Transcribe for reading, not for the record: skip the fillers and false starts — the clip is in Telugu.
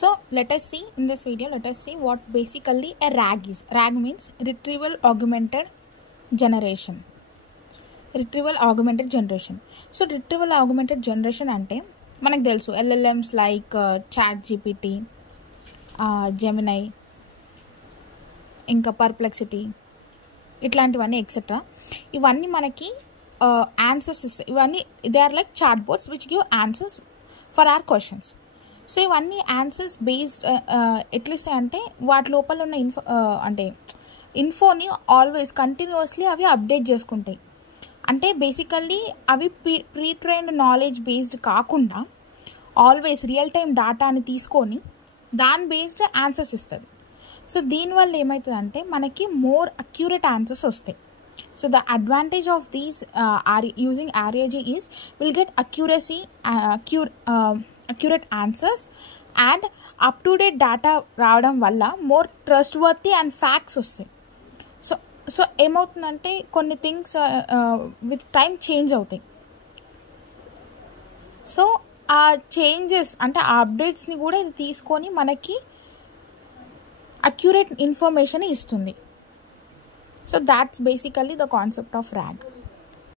So let us see in this video, let us see what basically a RAG is. RAG means retrieval augmented generation. Retrieval augmented generation. So retrieval augmented generation అంటే మనకు తెలుసు LLMs like ChatGPT, Gemini, ఇంకా పర్ప్లెక్సిటీ ఇట్లాంటివన్నీ ఎక్సెట్రా. ఇవన్నీ మనకి ఆన్సర్స్ ఇస్తాయి. ఇవన్నీ they are like chat bots which give answers for our questions. So ఇవన్నీ ఆన్సర్స్ బేస్డ్ ఎట్లిస్తాయి అంటే వాటి లోపల ఉన్న ఇన్ఫోని ఆల్వేస్ కంటిన్యూస్లీ అవి అప్డేట్ చేసుకుంటాయి. అంటే బేసికల్లీ అవి ప్రీ ట్రైన్డ్ నాలెడ్జ్ బేస్డ్ కాకుండా ఆల్వేస్ రియల్ టైం డాటాని తీసుకొని దాని బేస్డ్ ఆన్సర్స్ ఇస్తుంది. సో దీనివల్ల ఏమవుతుందంటే మనకి మోర్ అక్యూరేట్ ఆన్సర్స్ వస్తాయి. So the advantage of these using RAG is will get accurate answers and up to date data రావడం వల్ల more trust worthy and facts వస్తాయి. సో ఏమవుతుందంటే కొన్ని థింగ్స్ విత్ టైం చేంజ్ అవుతాయి. సో ఆ చేంజెస్ అంటే ఆ అప్డేట్స్ని కూడా ఇది తీసుకొని మనకి అక్యూరేట్ ఇన్ఫర్మేషన్ ఇస్తుంది. So that's basically the concept of RAG.